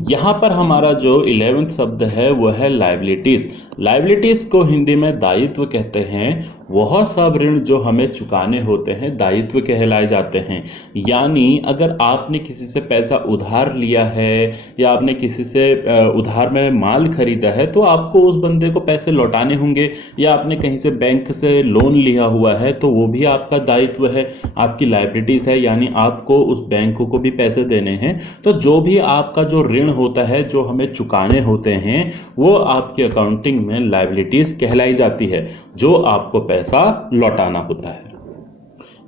यहाँ पर हमारा जो 11th शब्द है वो है लायबिलिटीज। लायबिलिटीज को हिंदी में दायित्व कहते हैं। वह सब ऋण जो हमें चुकाने होते हैं दायित्व कहलाए जाते हैं। यानी अगर आपने किसी से पैसा उधार लिया है या आपने किसी से उधार में माल खरीदा है तो आपको उस बंदे को पैसे लौटाने होंगे, या आपने कहीं से बैंक से लोन लिया हुआ है तो वो भी आपका दायित्व है, आपकी लायबिलिटीज है, यानी आपको उस बैंक को भी पैसे देने हैं। तो जो भी आपका जो ऋण होता है जो हमें चुकाने होते हैं वो आपकी अकाउंटिंग में लायबिलिटीज कहलाई जाती है, जो आपको पैसा लौटाना होता है।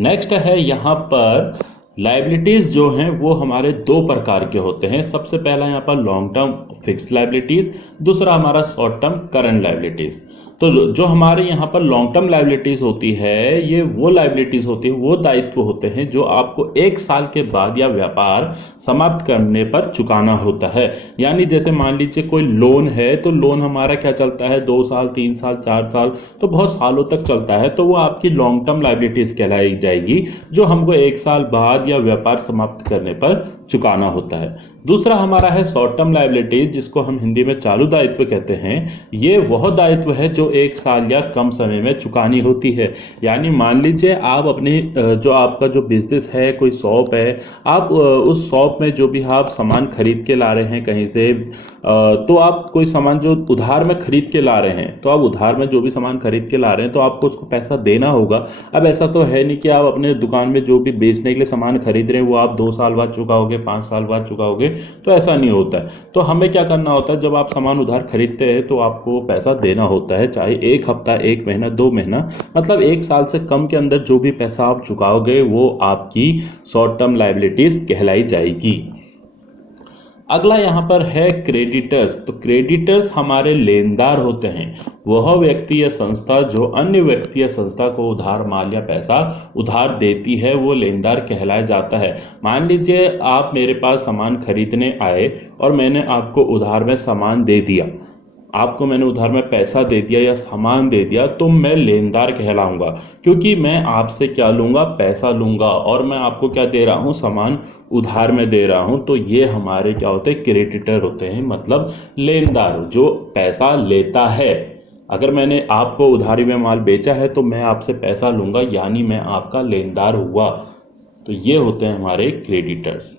नेक्स्ट है यहाँ पर लायबिलिटीज जो हैं वो हमारे दो प्रकार के होते हैं। सबसे पहला यहाँ पर लॉन्ग टर्म फिक्स्ड लायबिलिटीज, दूसरा हमारा शॉर्ट टर्म करंट लायबिलिटीज। तो जो हमारे यहाँ पर लॉन्ग टर्म लायबिलिटीज होती है ये वो लायबिलिटीज होती है, वो दायित्व होते हैं जो आपको 1 साल के बाद या व्यापार समाप्त करने पर चुकाना होता है। यानी जैसे मान लीजिए कोई लोन है तो लोन हमारा क्या चलता है 2 साल 3 साल 4 साल, तो बहुत सालों तक चलता है, तो वो आपकी लॉन्ग टर्म लायबिलिटीज कहलाई जाएगी जो हमको 1 साल बाद या व्यापार समाप्त करने पर चुकाना होता है। दूसरा हमारा है शॉर्ट टर्म लायबिलिटीज जिसको हम हिंदी में चालू दायित्व कहते हैं। ये वह दायित्व है जो 1 साल या कम समय में चुकानी होती है। यानी मान लीजिए आप अपनी जो आपका जो बिजनेस है, कोई शॉप है, आप उस शॉप में जो भी आप सामान खरीद के ला रहे हैं कहीं से, तो आप कोई सामान जो उधार में खरीद के ला रहे हैं, तो आप उधार में जो भी सामान खरीद के ला रहे हैं तो आपको उसको पैसा देना होगा। अब ऐसा तो है नहीं कि आप अपने दुकान में जो भी बेचने के लिए सामान खरीद रहे हैं वो आप 2 साल बाद चुकाओगे, 5 साल बाद चुकाओगे, तो ऐसा नहीं होता है। तो हमें क्या करना होता है, जब आप सामान उधार खरीदते हैं तो आपको पैसा देना होता है, चाहे 1 हफ्ता, 1 महीना, 2 महीना, मतलब 1 साल से कम के अंदर जो भी पैसा आप चुकाओगे वो आपकी शॉर्ट टर्म लायबिलिटीज कहलाई जाएगी। अगला यहाँ पर है क्रेडिटर्स। तो क्रेडिटर्स हमारे लेनदार होते हैं, वह व्यक्ति या संस्था जो अन्य व्यक्ति या संस्था को उधार माल या पैसा उधार देती है वो लेनदार कहलाया जाता है। मान लीजिए आप मेरे पास सामान खरीदने आए और मैंने आपको उधार में सामान दे दिया, आपको मैंने उधार में पैसा दे दिया या सामान दे दिया, तो मैं लेनदार कहलाऊंगा, क्योंकि मैं आपसे क्या लूंगा, पैसा लूंगा, और मैं आपको क्या दे रहा हूं, सामान उधार में दे रहा हूं। तो ये हमारे क्या होते हैं, क्रेडिटर होते हैं, मतलब लेनदार जो पैसा लेता है। अगर मैंने आपको उधारी में माल बेचा है तो मैं आपसे पैसा लूंगा, यानी मैं आपका लेनदार हुआ। तो ये होते हैं हमारे क्रेडिटर्स।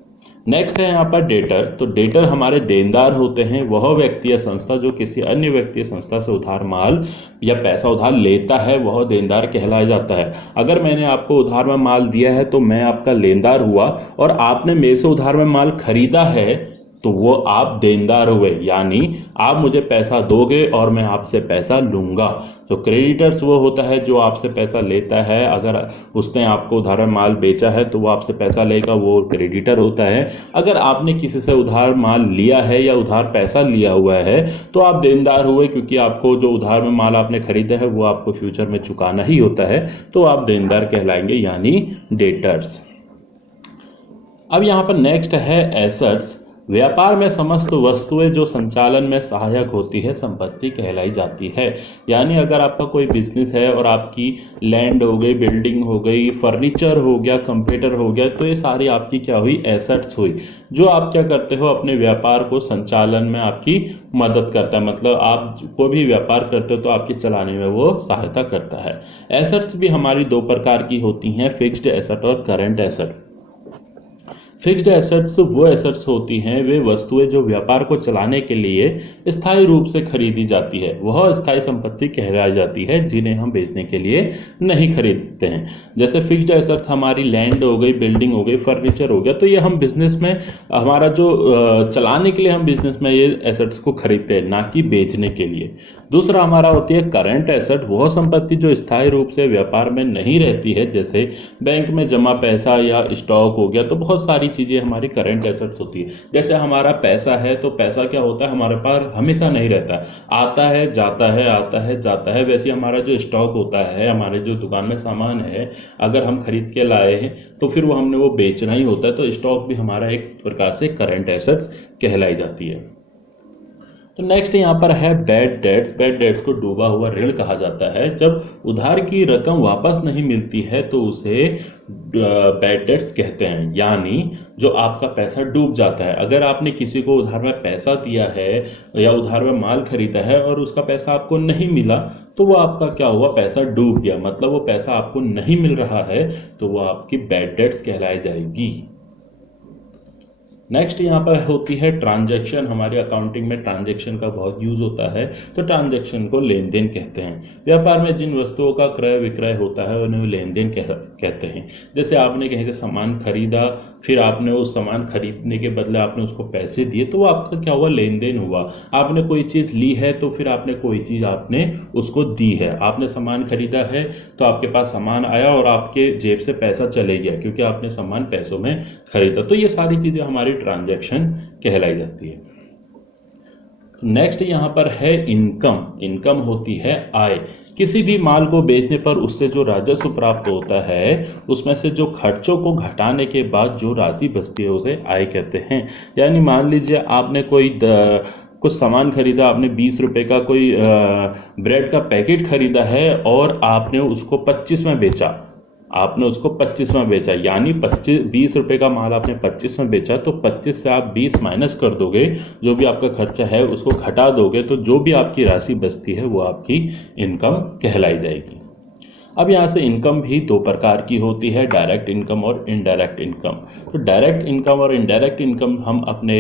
नेक्स्ट है यहाँ पर डेटर। तो डेटर हमारे देनदार होते हैं, वह व्यक्ति या संस्था जो किसी अन्य व्यक्ति या संस्था से उधार माल या पैसा उधार लेता है वह देनदार कहलाया जाता है। अगर मैंने आपको उधार में माल दिया है तो मैं आपका लेनदार हुआ, और आपने मेरे से उधार में माल खरीदा है तो वो आप देनदार हुए, यानी आप मुझे पैसा दोगे और मैं आपसे पैसा लूंगा। तो क्रेडिटर्स वो होता है जो आपसे पैसा लेता है, अगर उसने आपको उधार में माल बेचा है तो वो आपसे पैसा लेगा, वो क्रेडिटर होता है। अगर आपने किसी से उधार माल लिया है या उधार पैसा लिया हुआ है तो आप देनदार हुए, क्योंकि आपको जो उधार में माल आपने खरीदा है वो आपको फ्यूचर में चुकाना ही होता है, तो आप देनदार कहलाएंगे, यानी डेटर्स। अब यहाँ पर नेक्स्ट है एसेट्स। व्यापार में समस्त वस्तुएं जो संचालन में सहायक होती है संपत्ति कहलाई जाती है। यानी अगर आपका कोई बिजनेस है और आपकी लैंड हो गई, बिल्डिंग हो गई, फर्नीचर हो गया, कंप्यूटर हो गया, तो ये सारी आपकी क्या हुई, एसेट्स हुई, जो आप क्या करते हो, अपने व्यापार को संचालन में आपकी मदद करता है। मतलब आप कोई भी व्यापार करते हो तो आपके चलाने में वो सहायता करता है। एसेट्स भी हमारी 2 प्रकार की होती हैं, फिक्स्ड एसेट और करंट एसेट। फिक्स्ड एसेट्स वो एसेट्स होती हैं, वे वस्तुएं जो व्यापार को चलाने के लिए स्थायी रूप से खरीदी जाती है, वह स्थायी संपत्ति कहलाई जाती है, जिन्हें हम बेचने के लिए नहीं खरीदते हैं। जैसे फिक्स्ड एसेट्स हमारी लैंड हो गई, बिल्डिंग हो गई, फर्नीचर हो गया, तो ये हम बिजनेस में हमारा जो चलाने के लिए हम बिजनेस में ये एसेट्स को खरीदते हैं, ना कि बेचने के लिए। दूसरा हमारा होती है करंट एसेट, वह संपत्ति जो स्थायी रूप से व्यापार में नहीं रहती है, जैसे बैंक में जमा पैसा या स्टॉक हो गया, तो बहुत सारी चीजें हमारी करंट एसेट्स होती है। जैसे हमारा पैसा है तो पैसा क्या होता है, हमारे पास हमेशा नहीं रहता, आता है जाता है, आता है जाता है। वैसे हमारा जो स्टॉक होता है, हमारे जो दुकान में सामान है, अगर हम खरीद के लाए हैं तो फिर वो हमने वो बेचना ही होता है, तो स्टॉक भी हमारा एक प्रकार से करंट एसेट्स कहलाई जाती है। तो नेक्स्ट यहाँ पर है बैड डेट्स। बैड डेट्स को डूबा हुआ ऋण कहा जाता है। जब उधार की रकम वापस नहीं मिलती है तो उसे बैड डेट्स कहते हैं, यानी जो आपका पैसा डूब जाता है। अगर आपने किसी को उधार में पैसा दिया है या उधार में माल खरीदा है और उसका पैसा आपको नहीं मिला, तो वो आपका क्या हुआ, पैसा डूब गया, मतलब वो पैसा आपको नहीं मिल रहा है, तो वो आपकी बैड डेट्स कहलाई जाएगी। नेक्स्ट यहाँ पर होती है ट्रांजैक्शन। हमारे अकाउंटिंग में ट्रांजैक्शन का बहुत यूज होता है। तो ट्रांजैक्शन को लेन देन कहते हैं। व्यापार में जिन वस्तुओं का क्रय विक्रय होता है उन्हें लेन देन कहते हैं। जैसे आपने कहीं से सामान खरीदा, फिर आपने उस सामान खरीदने के बदले आपने उसको पैसे दिए, तो वो आपका क्या हुआ, लेन देन हुआ। आपने कोई चीज़ ली है तो फिर आपने कोई चीज़ आपने उसको दी है। आपने सामान खरीदा है तो आपके पास सामान आया और आपके जेब से पैसा चले गया, क्योंकि आपने सामान पैसों में खरीदा। तो ये सारी चीज़ें हमारी ट्रांजैक्शन कहलाई जाती है। नेक्स्ट यहाँ पर है इनकम। इनकम होती है आय। किसी भी माल को बेचने पर उससे जो राजस्व प्राप्त होता है उसमें से जो खर्चों को घटाने के बाद जो राशि बचती है उसे आय कहते हैं। यानी मान लीजिए आपने कुछ सामान खरीदा, आपने 20 रुपए का कोई ब्रेड का पैकेट खरीदा है और आपने उसको 25 में बेचा। आपने उसको 25 में बेचा, यानी 20 रुपए का माल आपने 25 में बेचा, तो 25 से आप 20 माइनस कर दोगे, जो भी आपका खर्चा है उसको घटा दोगे, तो जो भी आपकी राशि बचती है वो आपकी इनकम कहलाई जाएगी। अब यहाँ से इनकम भी दो प्रकार की होती है, डायरेक्ट इनकम और इनडायरेक्ट इनकम। तो डायरेक्ट इनकम और इनडायरेक्ट इनकम हमने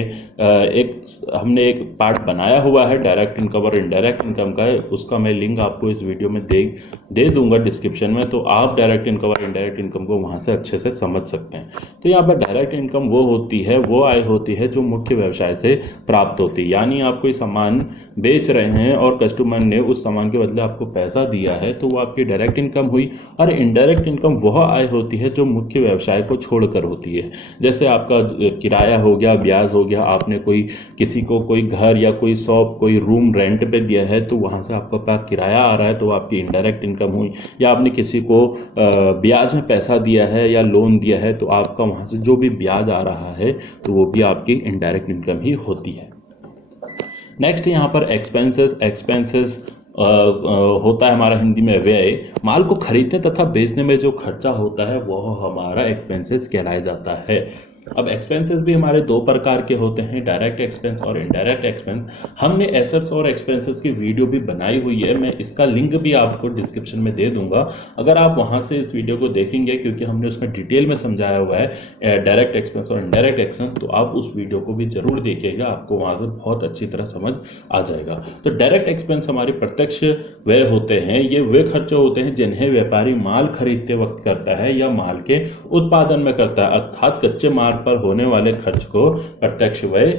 एक पार्ट बनाया हुआ है डायरेक्ट इनकम और इनडायरेक्ट इनकम का। उसका मैं लिंक आपको इस वीडियो में दे दूंगा डिस्क्रिप्शन में, तो आप डायरेक्ट इनकम और इनडायरेक्ट इनकम को वहाँ से अच्छे से समझ सकते हैं। तो यहाँ पर डायरेक्ट इनकम वो होती है, वो आय होती है जो मुख्य व्यवसाय से प्राप्त होती है। यानी आप कोई सामान बेच रहे हैं और कस्टमर ने उस सामान के बदले आपको पैसा दिया है, तो वो आपकी डायरेक्ट इनकम हुई। और इनडायरेक्ट इनकम वह आय होती है जो मुख्य व्यवसाय को छोड़कर होती है। जैसे आपका किराया हो गया, ब्याज हो गया, आपने किसी को कोई घर या कोई शॉप, कोई रूम रेंट पे दिया है, तो वहाँ से आपका पास किराया आ रहा है, तो आपकी इनडायरेक्ट इनकम हुई। या आपने किसी को ब्याज में पैसा दिया है या लोन दिया है, तो आपका वहाँ से जो भी ब्याज आ रहा है तो वो भी आपकी इनडायरेक्ट इनकम ही होती है। नेक्स्ट यहाँ पर एक्सपेंसेस होता है हमारा हिंदी में व्यय। माल को खरीदने तथा बेचने में जो खर्चा होता है वह हमारा एक्सपेंसेस कहलाया जाता है। अब एक्सपेंसेस भी हमारे दो प्रकार के होते हैं, डायरेक्ट एक्सपेंस और इनडायरेक्ट एक्सपेंस। हमने एसेट्स और एक्सपेंसेस की वीडियो भी बनाई हुई है, मैं इसका लिंक भी आपको डिस्क्रिप्शन में दे दूंगा। अगर आप वहां से इस वीडियो को देखेंगे, क्योंकि हमने उसमें डिटेल में समझाया हुआ है डायरेक्ट एक्सपेंस और इनडायरेक्ट एक्सपेंस, तो आप उस वीडियो को भी जरूर देखिएगा, आपको वहां से बहुत अच्छी तरह समझ आ जाएगा। तो डायरेक्ट एक्सपेंस हमारे प्रत्यक्ष व्यय होते हैं। ये वे खर्चे होते हैं जिन्हें व्यापारी माल खरीदते वक्त करता है या माल के उत्पादन में करता है, अर्थात कच्चे माल पर होने वाले खर्च को प्रत्यक्ष व्यय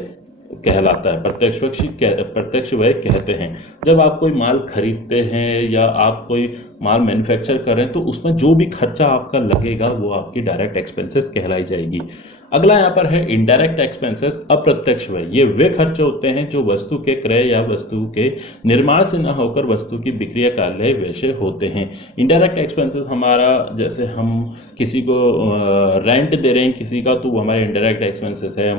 कहलाता है, प्रत्यक्ष व्यय कहते हैं। जब आप कोई माल खरीदते हैं या आप कोई माल मैन्युफैक्चर कर रहे हैं, तो उसमें जो भी खर्चा आपका लगेगा वो आपकी डायरेक्ट एक्सपेंसेस कहलाई जाएगी। अगला यहाँ पर है इनडायरेक्ट एक्सपेंसेस, अप्रत्यक्ष व्यय। ये वे खर्चे होते हैं जो वस्तु के क्रय या वस्तु के निर्माण से न होकर वस्तु की बिक्री या कार्यालय व्यय से होते हैं। इनडायरेक्ट एक्सपेंसेस हमारा, जैसे हम किसी को रेंट दे रहे हैं किसी का, तो वो हमारे इनडायरेक्ट एक्सपेंसेस है।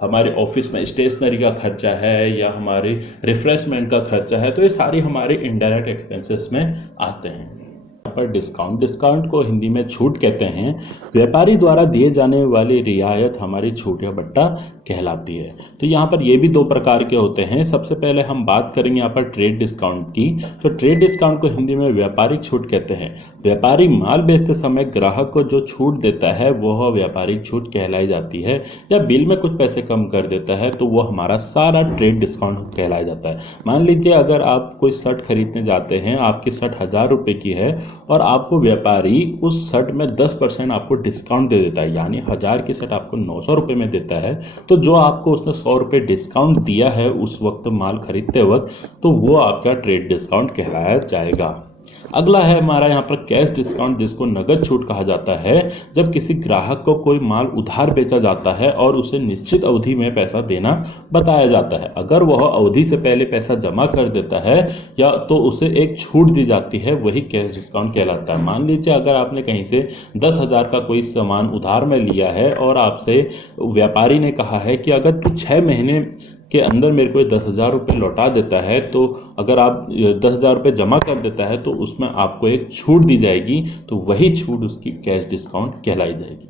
हमारे ऑफिस में स्टेशनरी का खर्चा है या हमारे रिफ्रेशमेंट का खर्चा है, तो ये सारी हमारे इनडायरेक्ट एक्सपेंसेस में आते हैं। पर डिस्काउंट को हिंदी में छूट कहते हैं। व्यापारी द्वारा दिए जाने वाली रियायत हमारी छूट या बट्टा कहलाती है। तो यहाँ पर ये भी दो प्रकार के होते हैं। सबसे पहले हम बात करेंगे यहाँ पर ट्रेड डिस्काउंट की। तो ट्रेड डिस्काउंट को हिंदी में व्यापारिक छूट कहते हैं। व्यापारी माल बेचते समय ग्राहक को जो छूट देता है वह व्यापारिक छूट कहलाई जाती है, या बिल में कुछ पैसे कम कर देता है तो वह हमारा सारा ट्रेड डिस्काउंट कहलाया जाता है। मान लीजिए अगर आप कोई शर्ट खरीदने जाते हैं, आपकी शर्ट 1000 रुपये की है और आपको व्यापारी उस शर्ट में 10% आपको डिस्काउंट दे देता है, यानी 1000 की शर्ट आपको 900 रुपये में देता है, तो जो आपको उसने 100 रुपये डिस्काउंट दिया है उस वक्त माल खरीदते वक्त, तो वो आपका ट्रेड डिस्काउंट कहलाया जाएगा। अगला है हमारा यहाँ पर कैश डिस्काउंट, जिसको नगद छूट कहा जाता है। जब किसी ग्राहक को कोई माल उधार बेचा जाता है और उसे निश्चित अवधि में पैसा देना बताया जाता है, अगर वह अवधि से पहले पैसा जमा कर देता है या तो उसे एक छूट दी जाती है, वही कैश डिस्काउंट कहलाता है। मान लीजिए अगर आपने कहीं से 10,000 का कोई सामान उधार में लिया है और आपसे व्यापारी ने कहा है कि अगर तू 6 महीने के अंदर मेरे को 10,000 रुपये लौटा देता है, तो अगर आप 10,000 रुपये जमा कर देता है तो उसमें आपको एक छूट दी जाएगी, तो वही छूट उसकी कैश डिस्काउंट कहलाई जाएगी।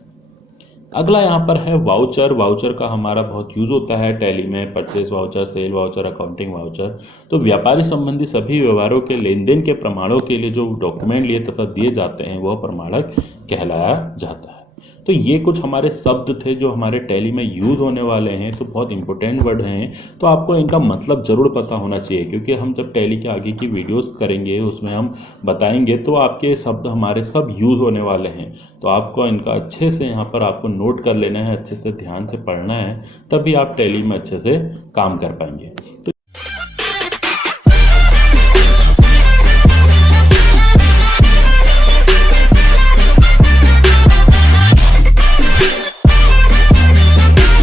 अगला यहाँ पर है वाउचर। वाउचर का हमारा बहुत यूज़ होता है टैली में, purchase voucher, cell voucher, accounting voucher. तो व्यापारी संबंधी सभी व्यवहारों के लेन देन के प्रमाणों के लिए जो डॉक्यूमेंट लिए तथा दिए जाते हैं वह प्रमाणक कहलाया जाता है। तो ये कुछ हमारे शब्द थे जो हमारे टैली में यूज़ होने वाले हैं, तो बहुत इंपॉर्टेंट वर्ड हैं, तो आपको इनका मतलब ज़रूर पता होना चाहिए, क्योंकि हम जब टैली के आगे की वीडियोस करेंगे उसमें हम बताएंगे तो आपके शब्द हमारे सब यूज़ होने वाले हैं। तो आपको इनका अच्छे से यहाँ पर आपको नोट कर लेना है, अच्छे से ध्यान से पढ़ना है, तभी आप टैली में अच्छे से काम कर पाएंगे।